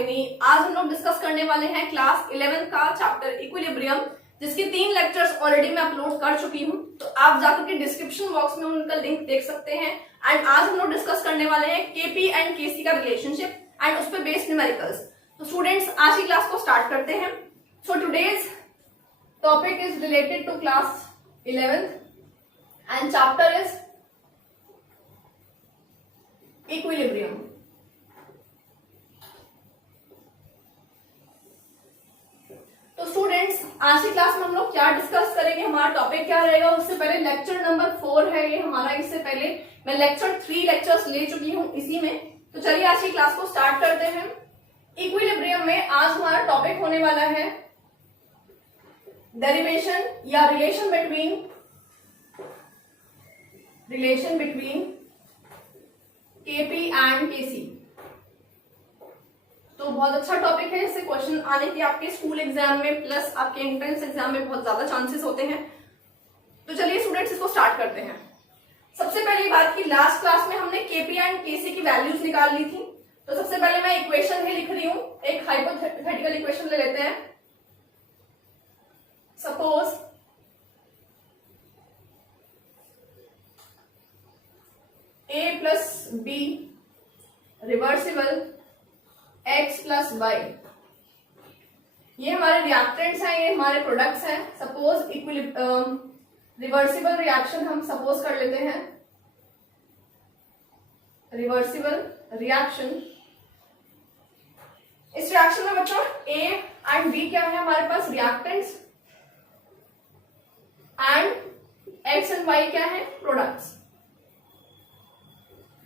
शालिनी। आज हम लोग डिस्कस करने वाले हैं क्लास 11 का चैप्टर इक्विलिब्रियम, जिसके 3 लेक्चर्स ऑलरेडी मैं अपलोड कर चुकी हूं, तो आप जाकर के डिस्क्रिप्शन बॉक्स में उनका लिंक देख सकते हैं। एंड आज हम लोग डिस्कस करने वाले हैं केपी एंड केसी का रिलेशनशिप एंड उस पर बेस्ड न्यूमेरिकल्स। तो स्टूडेंट्स, आज की क्लास को स्टार्ट करते हैं। So today's topic is related to class 11th and chapter is equilibrium. तो स्टूडेंट्स, आज की क्लास में हम लोग क्या डिस्कस करेंगे, हमारा टॉपिक क्या रहेगा, उससे पहले लेक्चर नंबर 4 है ये हमारा। इससे पहले मैं लेक्चर 3 लेक्चर्स ले चुकी हूं इसी में। तो चलिए आज की क्लास को स्टार्ट करते हैं। इक्विलिब्रियम में आज हमारा टॉपिक होने वाला है डेरिवेशन या रिलेशन बिटवीन केपी एंड केसी। तो बहुत अच्छा टॉपिक है, इससे क्वेश्चन आने के आपके स्कूल एग्जाम में प्लस आपके एंट्रेंस एग्जाम में बहुत ज्यादा चांसेस होते हैं। तो चलिए स्टूडेंट्स, इसको स्टार्ट करते हैं। सबसे पहली बात की लास्ट क्लास में हमने केपी एंड केसी की वैल्यूज निकाल ली थी। तो सबसे पहले मैं इक्वेशन ही लिख रही हूं, एक हाइपोथेटिकल इक्वेशन ले लेते हैं। Suppose a plus B reversible x plus Y, ये हमारे रिएक्टेंट्स हैं, ये हमारे प्रोडक्ट्स हैं। सपोज रिवर्सिबल रिएक्शन हम सपोज कर लेते हैं, रिवर्सिबल रिएक्शन। इस रिएक्शन में बच्चों a एंड b क्या है हमारे पास, reactants, and x and y क्या है, प्रोडक्ट्स।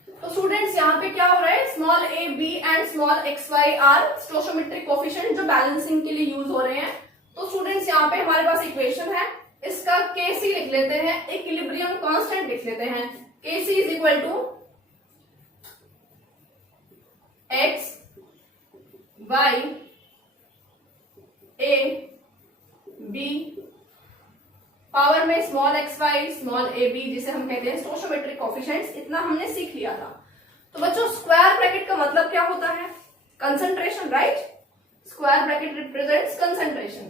तो स्टूडेंट्स, यहाँ पे क्या हो रहा है, small a b and small x y are stoichiometric coefficient जो बैलेंसिंग के लिए यूज हो रहे हैं। तो स्टूडेंट्स, यहाँ पे हमारे पास इक्वेशन है, इसका kc लिख लेते हैं, इक्विलिब्रियम कांस्टेंट लिख लेते हैं। kc is equal to x y a b power में small x y small a b, जिसे हम कहते हैं स्टोइकोमेट्रिक कोएफिशिएंट्स। इतना हमने सीख लिया था। तो बच्चों, स्क्वायर ब्रैकेट का मतलब क्या होता है, concentration, right. Square bracket represents concentration.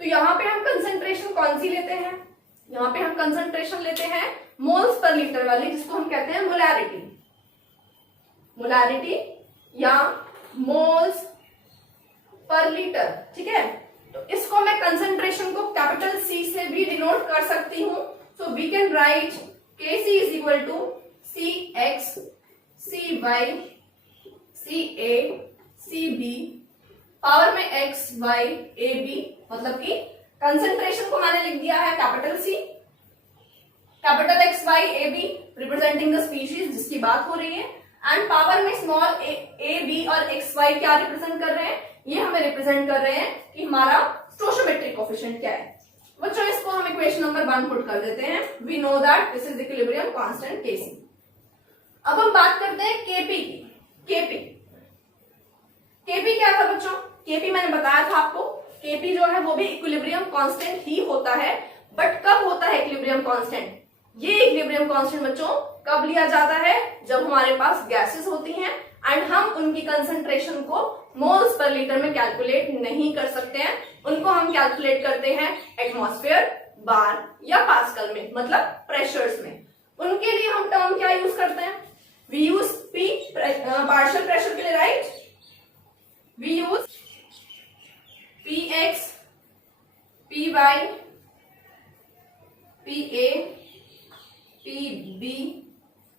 तो यहां पे हम कंसंट्रेशन कौन सी लेते हैं, यहां पे हम कंसंट्रेशन लेते हैं मोल्स पर लीटर वाली, जिसको हम कहते हैं मोलैरिटी या मोल्स पर लीटर, ठीक है। तो इसको मैं कंसंट्रेशन को कैपिटल C से भी डिनोट कर सकती हूं। सो we can right Kc is equal to Cx Cy Ca Cb power में x y a b, मतलब कि कंसंट्रेशन को मैंने लिख दिया है capital C, capital x y a b representing the species जिसकी बात हो रही है, एंड पावर में स्मॉल a b और x y क्या रिप्रेजेंट कर रहे हैं, ये हमें रिप्रेजेंट कर रहे हैं कि हमारा स्टोइकोमेट्रिक कोएफिशिएंट क्या है। बच्चों, इसको हम इक्वेशन नंबर 1 पुट कर देते हैं। We know that this is equilibrium constant Kc। अब हम बात करते हैं केपी की। केपी क्या था बच्चों, केपी मैंने बताया था आपको, केपी जो है वो भी इक्विलिब्रियम कांस्टेंट ही होता है। बट कब होता है इक्विलिब्रियम कांस्टेंट, ये इक्विलिब्रियम कांस्टेंट बच्चों कब लिया जाता है, जब हमारे पास गैसेस होती हैं एंड हम उनकी कंसंट्रेशन को मोल्स पर लीटर में कैलकुलेट नहीं कर सकते हैं, उनको हम कैलकुलेट करते हैं एटमॉस्फेयर, बार या पास्कल में, मतलब प्रेशर्स में। उनके लिए हम टर्म क्या यूज करते हैं, we use P partial pressure के लिए, right. We use Px Py Pa Pb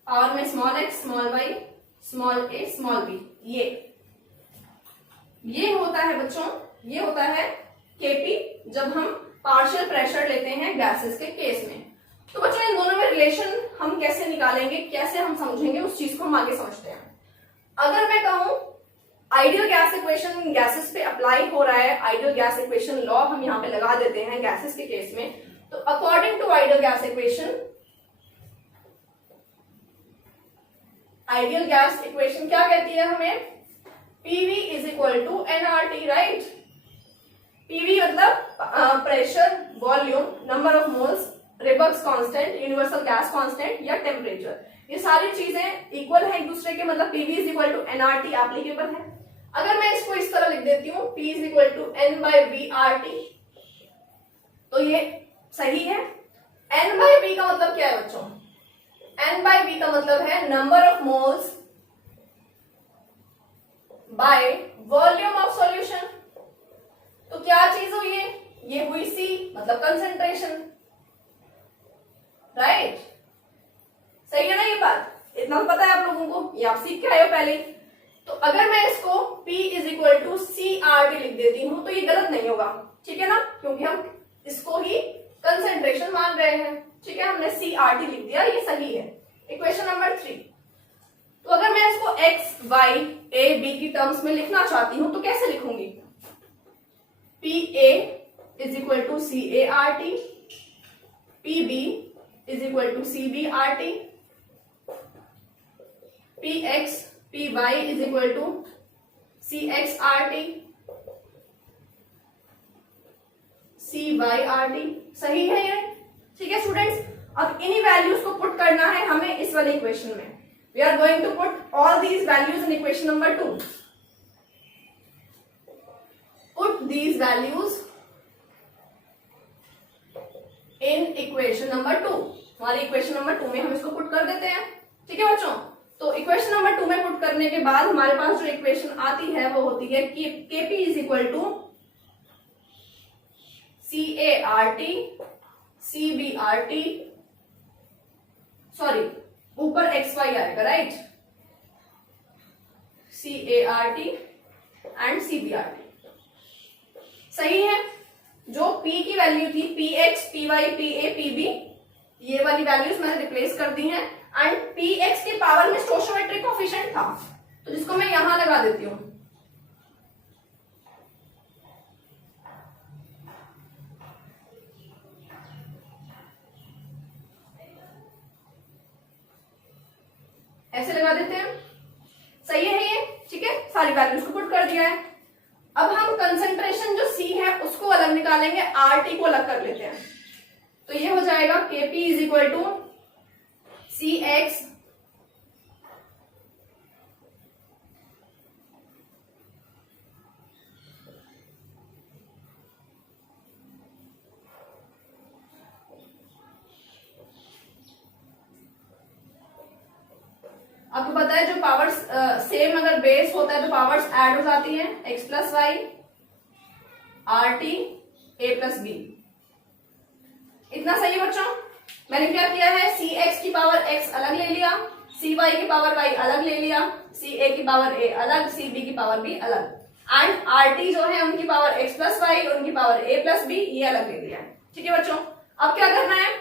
power में small x small y small a small b। ये होता है बच्चों, ये होता है केपी जब हम पार्शियल प्रेशर लेते हैं गैसेस के केस में। तो बच्चों, इन दोनों में रिलेशन हम कैसे निकालेंगे, कैसे हम समझेंगे, उस चीज को हम आगे समझते हैं। अगर मैं कहूं आइडियल गैस इक्वेशन गैसेस पे अप्लाई हो रहा है, आइडियल गैस इक्वेशन लॉ हम यहां पे लगा देते हैं गैसेस के केस में। तो according to ideal gas equation क्या कहती है हमें, PV is equal to nRT, right. PV मतलब pressure, volume, number of moles, Rydberg's constant, universal gas constant या टेम्परेचर। ये सारी चीजें इक्वल है एक दूसरे के, मतलब PV is equal to NRT applicable है। अगर मैं इसको इस तरह लिख देती हूँ P is equal to N by V R T, तो ये सही है। एन बाई वी का मतलब क्या है बच्चों? एन बाई वी का मतलब है number of moles by volume of solution. तो क्या चीज हुई है? ये हुई सी, मतलब कंसेंट्रेशन, राइट? सही है ना ये बात? इतना तो पता है आप लोगों को, ये आप सीख के आए हो पहले। तो अगर मैं इसको P is equal to C R T लिख देती हूं तो ये गलत नहीं होगा, ठीक है ना, क्योंकि हम इसको ही कंसेंट्रेशन मान रहे हैं, ठीक है। हमने सी आर टी लिख दिया, ये सही है। Equation number 3। तो अगर मैं इसको एक्स वाई ए बी की टर्म्स में लिखना चाहती हूं तो कैसे लिखूंगी? P A is equal to C A R T, P B is equal to C B R T, P x P Y is equal to C x R T, C Y R T. सही है ये, ठीक है students. अब इन्हीं values को put करना है हमें इस वाले इक्वेशन में। We are going to put all these values in equation number 2। Put these values in equation number 2। हमारे इक्वेशन नंबर 2 में हम इसको पुट कर देते हैं, ठीक है बच्चों। तो इक्वेशन नंबर 2 में पुट करने के बाद हमारे पास जो इक्वेशन आती है वो होती है कि Kp is equal to C A R T, C B R T, sorry ऊपर एक्स वाई आएगा, right, C A R T and C B R T. सही है। जो P की वैल्यू थी P x P Y P A P B, ये वाली values मैंने रिप्लेस कर दी हैं। एंड पी एक्स के पावर में स्टोइचोमेट्रिक कोएफिशिएंट था, तो जिसको मैं यहां लगा देती हूं। ऐसे लगा देते हैं, सही है ये, ठीक है। सारी वैल्यूज को पुट कर दिया है। अब हम कंसंट्रेशन जो C है उसको अलग निकालेंगे, RT को अलग कर लेते हैं। तो ये हो जाएगा Kp is equal to C x आपको पता है जो पावर्स सेम अगर बेस होता है तो पावर्स ऐड हो जाती हैं, x plus Y R T A plus B. इतना सही है बच्चों। मैंने क्या किया है, सी एक्स की पावर x अलग ले लिया, सी वाई की पावर y अलग ले लिया, सी ए की पावर a अलग, सी बी की पावर b अलग, एंड आर टी जो है उनकी पावर x प्लस वाई, उनकी पावर a प्लस बी, ये अलग ले लिया है, ठीक है बच्चों। अब क्या करना है,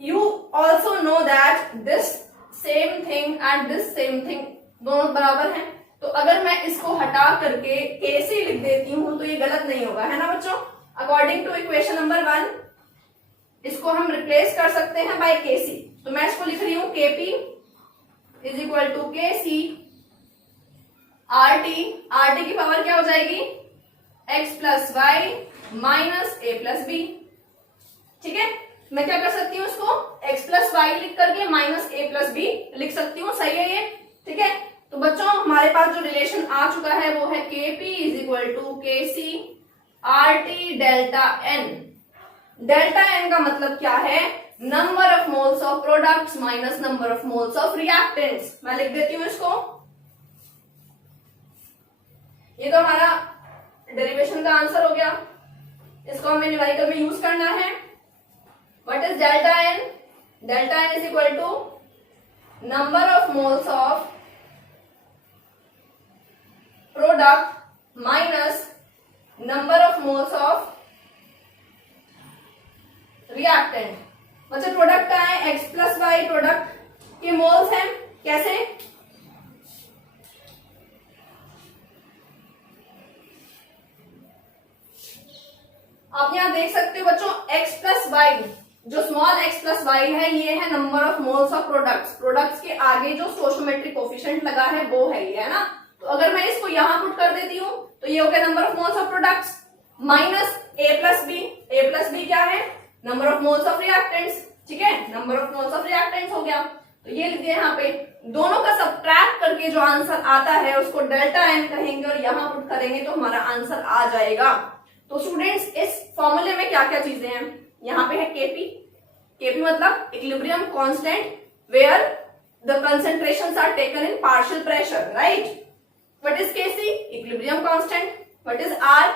you also know that this same thing and this same thing दोनों बराबर हैं। तो अगर मैं इसको हटा करके केसी लिख देती हूं तो ये गलत नहीं होगा, है ना बच्चों। अकॉर्डिंग टू इक्वेशन नंबर 1 इसको हम रिप्लेस कर सकते हैं बाय केसी। तो मैं इसको लिख रही हूं केपी इज इक्वल टू के सी आर टी की पावर क्या हो जाएगी, एक्स प्लस वाई माइनस ए प्लस बी, ठीक है। मैं क्या कर सकती हूँ, इसको x प्लस वाई लिख करके माइनस ए प्लस बी लिख सकती हूँ, सही है ये, ठीक है। तो बच्चों हमारे पास जो रिलेशन आ चुका है वो है Kp इज इक्वल टू के C R T delta N. Delta N का मतलब क्या है, number of moles of products minus number of moles of reactants. मैं लिख देती हूँ इसको, ये तो हमारा डेरिवेशन का आंसर हो गया। इसको हमें न्यूमेरिकल में यूज करना है। What is delta n? Delta n is equal to number of moles of product minus number of moles of reactant। बच्चे प्रोडक्ट का है x प्लस वाई, प्रोडक्ट के मोल्स हैं, कैसे, आप यहां देख सकते हो बच्चों x प्लस वाई, जो स्मॉल x प्लस वाई है ये है number of moles of products. Products के आगे जो स्टोइचोमेट्रिक कोएफिशिएंट लगा है वो है ये, है ना। तो अगर मैं इसको यहां पुट कर देती हूं तो ये हो गया number of moles of products minus A plus B क्या है, number of moles of reactants, ठीक है, number of moles of reactants हो गया। तो ये लिख दिया यहाँ पे, दोनों का सब्ट्रैक्ट करके जो आंसर आता है उसको डेल्टा एन कहेंगे और यहाँ पुट करेंगे तो हमारा आंसर आ जाएगा। तो स्टूडेंट्स इस फॉर्मूले में क्या क्या चीजें हैं, यहाँ पे है केपी, केपी मतलब equilibrium constant where the concentrations are taken in partial pressure, right. What is KC, equilibrium constant. What is R,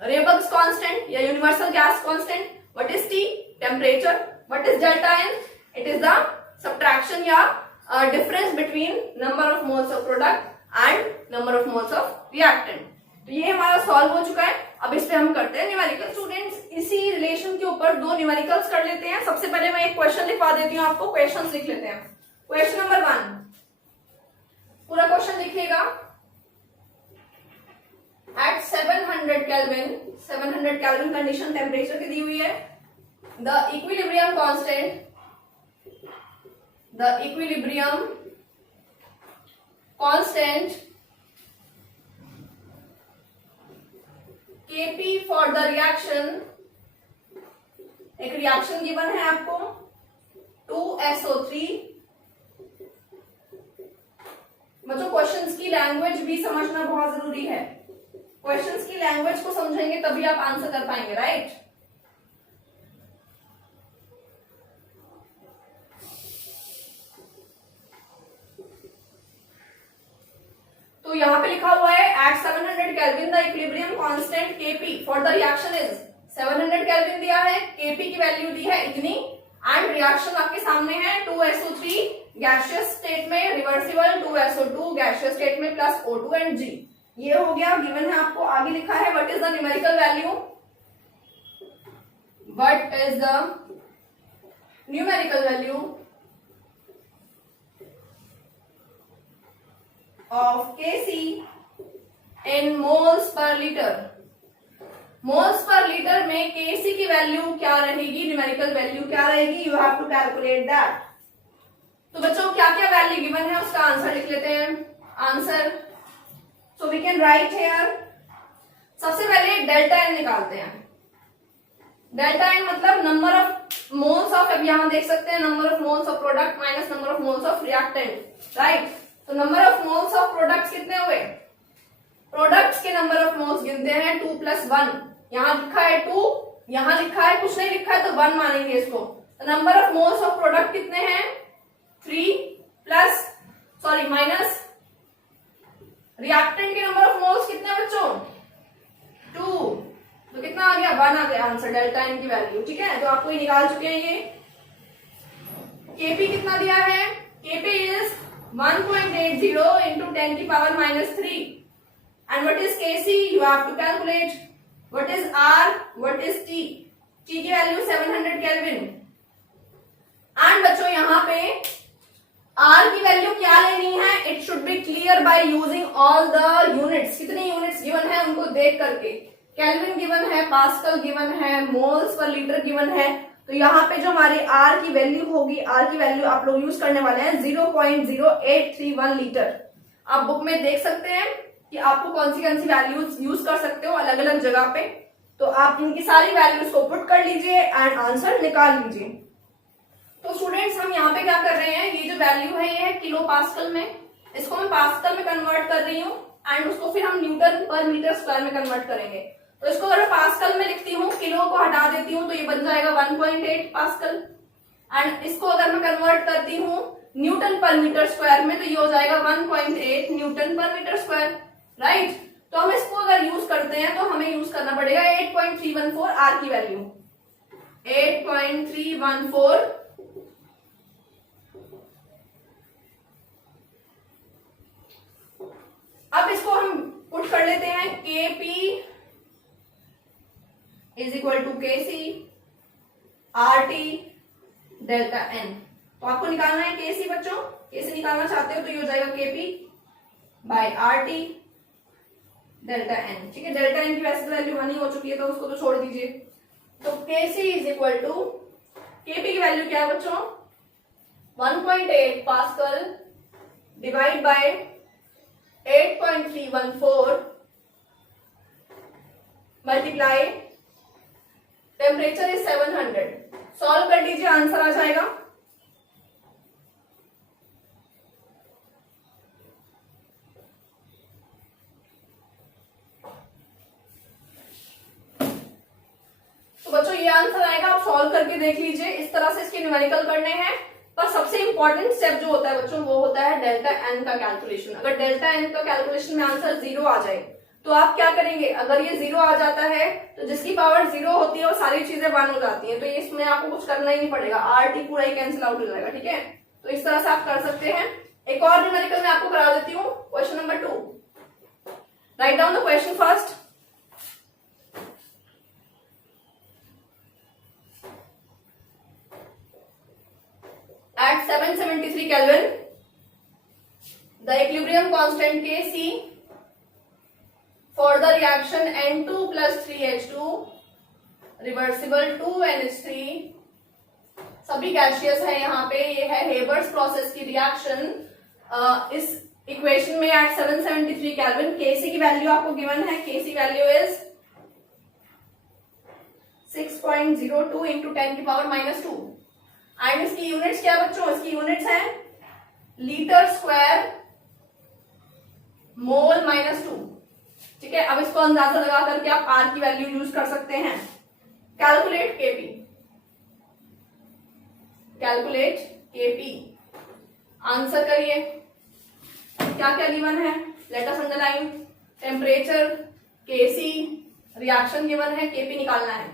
Rydberg's constant या universal gas constant. What is T, temperature. What is delta N, it is the subtraction या difference between number of moles of product and number of moles of reactant. तो ये हमारा solve हो चुका है। अब इस पे हम करते हैं न्यूमेरिकल। स्टूडेंट्स इसी रिलेशन के ऊपर दो न्यूमेरिकल्स कर लेते हैं। सबसे पहले मैं एक क्वेश्चन लिखवा देती हूँ आपको, क्वेश्चन लिख लेते हैं। क्वेश्चन नंबर 1, पूरा क्वेश्चन लिखिएगा। Eight 700 kelvin, 700 kelvin condition temperature की दी हुई है, the equilibrium constant, the equilibrium constant Kp for the reaction, एक रिएक्शन गिवन है आपको 2SO3। बच्चों क्वेश्चंस की लैंग्वेज भी समझना बहुत जरूरी है। क्वेश्चंस की लैंग्वेज को समझेंगे तभी आप आंसर कर पाएंगे, राइट। तो यहाँ पे लिखा हुआ है eight 700 kelvin the equilibrium constant Kp for the reaction is 700 kelvin दिया है, Kp की वैल्यू दी है इतनी, एंड रिएक्शन आपके सामने है 2SO3 गैसियस स्टेट में, रिवर्सिबल 2SO2 गैसियस स्टेट में प्लस O2 एंड G। ये हो गया, गिवन है आपको। आगे लिखा है what is the numerical value, what is the numerical value of Kc in moles per liter। Moles per litre में Kc की वैल्यू क्या रहेगी, न्यूमेरिकल वैल्यू क्या रहेगी, you have to calculate that. तो बच्चों क्या क्या वैल्यू गिवन है उसका आंसर लिख लेते हैं। Answer, so we can write here, सबसे पहले डेल्टा एन निकालते हैं। डेल्टा एन मतलब नंबर ऑफ मोल्स ऑफ, अब यहां देख सकते हैं number of moles of product minus number of moles of reactant, right. तो number of moles of products कितने हुए, प्रोडक्ट्स के नंबर ऑफ मोल्स गिनते हैं 2 + 1। यहां लिखा है 2, यहां लिखा है कुछ नहीं लिखा है तो 1 मानेंगे इसको। तो number of moles of product कितने हैं 3 प्लस माइनस रिएक्टेंट के नंबर ऑफ मोल्स कितने बच्चों 2, तो कितना आ गया 1 आ गया आंसर, डेल्टा एन की वैल्यू, ठीक है। तो आपको ये निकाल चुके हैं। ये Kp कितना दिया है, Kp इज 1.80 into 10 की power -3 and what is Kc, you have to calculate। what is R, what is T, T की वैल्यू 700 केल्विन। एंड बच्चों यहाँ पे R की वैल्यू क्या लेनी है, it should be clear by using all the units. कितनी यूनिट्स गिवन है उनको देख करके, केल्विन गिवन है, पास्कल गिवन है, मोल्स पर लीटर गिवन है। तो यहाँ पे जो हमारी R की वैल्यू होगी, R की वैल्यू आप लोग यूज करने वाले हैं 0.0831 लीटर। आप बुक में देख सकते हैं कि आपको कौन सी वैल्यूज यूज कर सकते हो अलग अलग जगह पे। तो आप इनकी सारी वैल्यूज को पुट कर लीजिए एंड आंसर निकाल लीजिए। तो स्टूडेंट्स हम यहाँ पे क्या कर रहे हैं, ये जो वैल्यू है ये है किलो पास्कल में, इसको मैं पास्कल में कन्वर्ट कर रही हूँ एंड उसको फिर हम न्यूटन पर मीटर स्क्वायर में कन्वर्ट करेंगे। तो इसको अगर पास्कल में लिखती हूँ, किलो को हटा देती हूँ तो ये बन जाएगा 1.8 पास्कल, एंड इसको अगर मैं कन्वर्ट करती हूँ न्यूटन पर मीटर स्क्वायर में तो ये हो जाएगा 1.8 न्यूटन पर मीटर स्क्वायर, राइट। तो हम इसको अगर यूज करते हैं तो हमें यूज करना पड़ेगा 8.314 आर की वैल्यू, 8.314 अब इसको हम पुट कर लेते हैं Kp is equal to Kc RT delta N। तो आपको निकालना है Kc बच्चों, Kc निकालना चाहते हो तो ये हो जाएगा Kp bye RT delta N, ठीक है। डेल्टा N की वैसे वैल्यू 1 ही हो चुकी है तो उसको तो छोड़ दीजिए। तो Kc is equal to, Kp की वैल्यू क्या है बच्चों 1.8 pascal divide by 8.314 multiply temperature is 700। Solve कर लीजिए आंसर आ जाएगा। सॉल्व करके देख लीजिए, इस तरह से इसके न्यूमेरिकल करने हैं। पर सबसे इंपॉर्टेंट स्टेप जो होता है बच्चों वो होता है डेल्टा एन का कैलकुलेशन। अगर डेल्टा एन का कैलकुलेशन में आंसर 0 आ जाए तो आप क्या करेंगे, अगर ये 0 आ जाता है तो जिसकी पावर 0 होती है वो सारी चीजें 1 हो जाती हैं, तो ये इसमें आपको कुछ करना ही नहीं पड़ेगा, आर टी पूरा ही कैंसिल आउट हो जाएगा। ठीक है, तो इस तरह से आप कर सकते हैं। एक और न्यूमेरिकल मैं आपको करा देती हूँ, question number 2। Write down the question first. At 773 Kelvin, the equilibrium constant Kc for the reaction N2 plus 3H2 reversible 2NH3 सभी गैसियस है यहाँ पे, ये है हेबर्स प्रोसेस की रिएक्शन। इस इक्वेशन में एट 773 केल्विन Kc की वैल्यू आपको गिवन है, Kc वैल्यू इज 6.02 इंटू 10 की पावर -2 एंड इसकी यूनिट्स क्या बच्चों, इसकी यूनिट्स हैं लीटर स्क्वायर मोल -2। ठीक है, अब इसको अंदाजा लगा करके आप आर की वैल्यू यूज कर सकते हैं। Calculate KP, calculate KP, answer करिए। क्या क्या गिवन है, लेट अस अंडरलाइन। टेम्परेचर, केसी, रिएक्शन गिवन है, केपी निकालना है।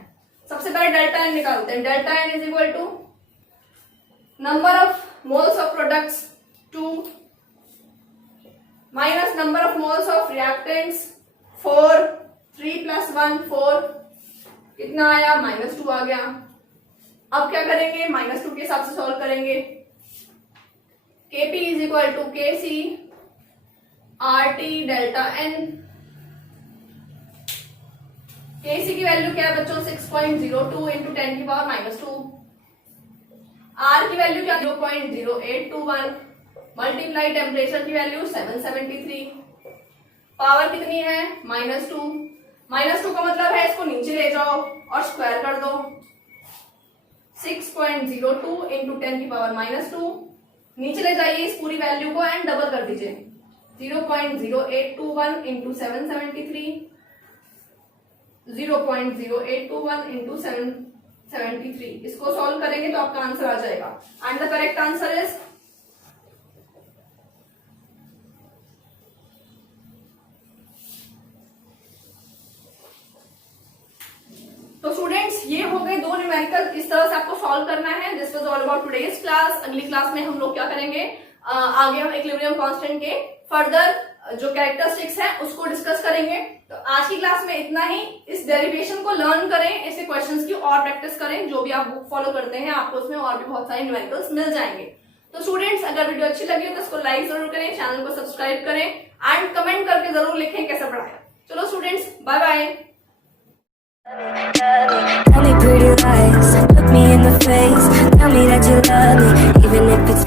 सबसे पहले डेल्टा एन निकालते हैं। Delta N is equal to number of moles of products 2 minus number of moles of reactants 4, 3 plus 1 4, कितना आया -2 आ गया। अब क्या करेंगे, -2 के हिसाब से सॉल्व करेंगे। Kp is equal to Kc RT delta n। Kc की वैल्यू क्या है बच्चों, 6.02 इंटू 10 की पावर -2। आर की वैल्यू क्या, 0.0821 मल्टीप्लाई टेम्परेचर की वैल्यू 773, पावर कितनी है -2। -2 का मतलब है इसको नीचे ले जाओ और स्क्वायर कर दो। 6.02 इंटू 10 की पावर -2, नीचे ले जाइए इस पूरी वैल्यू को एंड डबल कर दीजिए। 0.0821 इंटू 773, 0.0821 इंटू 773, इसको सॉल्व करेंगे तो आपका आंसर आ जाएगा and the correct answer is तो स्टूडेंट्स ये हो गए 2 न्यूमेरिकल, इस तरह से आपको सॉल्व करना है। This was all about today's class. अगली क्लास में हम लोग क्या करेंगे, आगे हम इक्विलिब्रियम कांस्टेंट के फर्दर जो कैरेक्टरिस्टिक्स है उसको डिस्कस करेंगे। तो आज की क्लास में इतना ही। इस डेरिवेशन को लर्न करें, ऐसे क्वेश्चंस की और प्रैक्टिस करें। जो भी आप बुक फॉलो करते हैं आपको उसमें और भी बहुत सारे न्यूमेरिकल्स मिल जाएंगे। तो स्टूडेंट्स अगर वीडियो अच्छी लगी हो तो इसको लाइक जरूर करें, चैनल को सब्सक्राइब करें एंड कमेंट करके जरूर लिखें कैसा पढ़ाया। चलो students, bye bye. Tell me pretty lies, look me in the face, tell me that you love me, even if it's